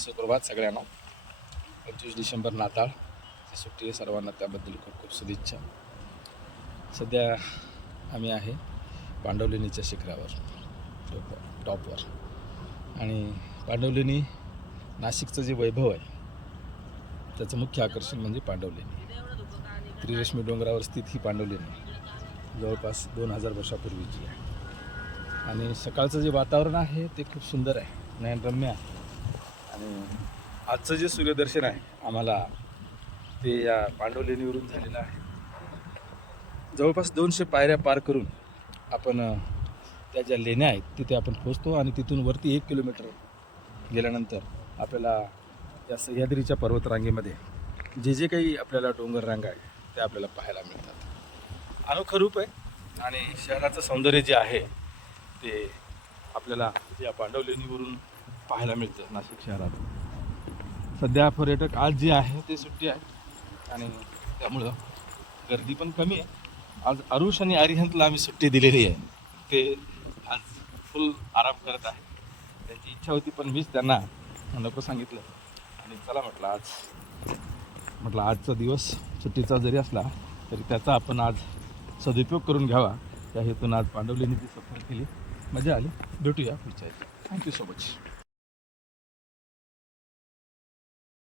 सुप्रभात सगळ्यांना. 25 डिसेंबर नाताळची सुट्टी आहे सर्वांना, त्याबद्दल खूप खूप शुभेच्छा. सध्या आम्ही आहे पांडवलेणीच्या शिखरावर, टॉपवर. आणि पांडवलेणी नाशिकचं जे वैभव आहे त्याचं मुख्य आकर्षण म्हणजे पांडवलेणी. त्रिरश्मी डोंगरावर स्थित ही पांडवलेणी जवळपास 2000 वर्षापूर्वीची आहे. आणि सकाळचं जे वातावरण आहे ते खूप सुंदर आहे, नयनरम्य आहे. आणि आजचं जे सूर्यदर्शन आहे आम्हाला ते या पांडवलेणीवरून झालेलं आहे. जवळपास 200 पायऱ्या पार करून आपण त्या ज्या लेण्या आहेत तिथे आपण पोहोचतो. आणि तिथून वरती 1 किलोमीटर गेल्यानंतर आपल्याला या सह्याद्रीच्या पर्वतरांगेमध्ये जे काही आपल्याला डोंगर रांगा आहे ते आपल्याला पाहायला मिळतात. अनोखं रूप आहे. आणि शहराचं सौंदर्य जे आहे ते आपल्याला या पांडवलेणीवरून पाहायला मिळतं. नाशिक शहरात सध्या पर्यटक आज जे आहे ते सुट्टी आहे आणि त्यामुळं गर्दी पण कमी आहे. आज अरुष आणि अरिहंतला आम्ही सुट्टी दिलेली आहे. ते आज फुल आराम करत आहे. त्यांची इच्छा होती पण मीच त्यांना नको सांगितलं. आणि चला म्हटलं आजचा दिवस सुट्टीचा जरी असला तरी त्याचा आपण आज सदुपयोग करून घ्यावा. त्या हेतून आज पांडवलेणीची सफर केली. मजा आली. भेटूया पुढच्या. Thank you so much.